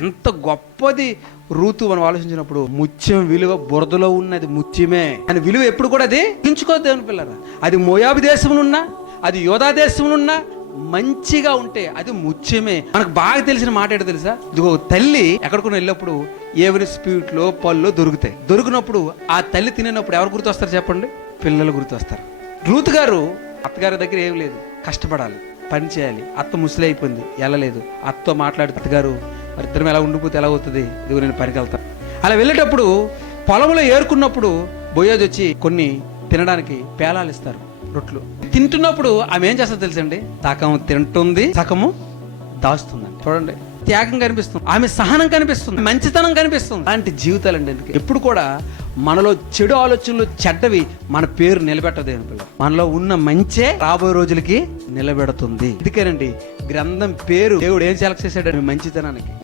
ఎంత గొప్పది రూతు మనం ఆలోచించినప్పుడు. ముత్యం విలువ బురదలో ఉన్నది ముత్యమే అని విలువ ఎప్పుడు కూడా అది ఎంచుకోవద్దు దేవుని పిల్లరా. అది మోయాబు దేశమునున్నా, అది యోధా దేశమునున్నా మంచిగా ఉంటే అది ముత్యమే. మనకు బాగా తెలిసిన మాట ఏంటో తెలుసా? ఇదిగో తల్లి ఎక్కడికో వెళ్ళినప్పుడు ఏవరి స్వీట్లో పళ్ళు దొరుకుతాయి. దొరికినప్పుడు ఆ తల్లి తినేటప్పుడు ఎవరు గుర్తొస్తారు చెప్పండి? పిల్లలు గుర్తొస్తారు. రూతు గారు అత్తగారి దగ్గర ఏం లేదు, కష్టపడాలి, పని చేయాలి. అత్త ముసలి అయిపోయింది, వెళ్ళలేదు. అత్తతో మాట్లాడి అత్తగారు మరి ఇద్దరం ఎలా ఉండిపోతే ఎలా అవుతుంది, ఇదిగో నేను పనికి వెళ్తాను. అలా వెళ్ళేటప్పుడు పొలంలో ఏరుకున్నప్పుడు బోయాజు వచ్చి కొన్ని తినడానికి పేలాలు ఇస్తారు, రొట్లు. తింటున్నప్పుడు ఆమె ఏం చేస్తుంది తెలుసండి? సగం తింటుంది, సగము దాస్తుందండి. చూడండి, త్యాగం కనిపిస్తుంది, ఆమె సహనం కనిపిస్తుంది, మంచితనం కనిపిస్తుంది. అలాంటి జీవితాలండి. ఎప్పుడు కూడా మనలో చెడు ఆలోచనలు, చెడ్డవి మన పేరు నిలబెట్టదు. మనలో ఉన్న మంచే రాబోయే రోజులకి నిలబెడుతుంది. అందుకేనండి గ్రంథం పేరు దేవుడు ఏం సెలెక్ట్ చేశాడు? మంచితనానికి.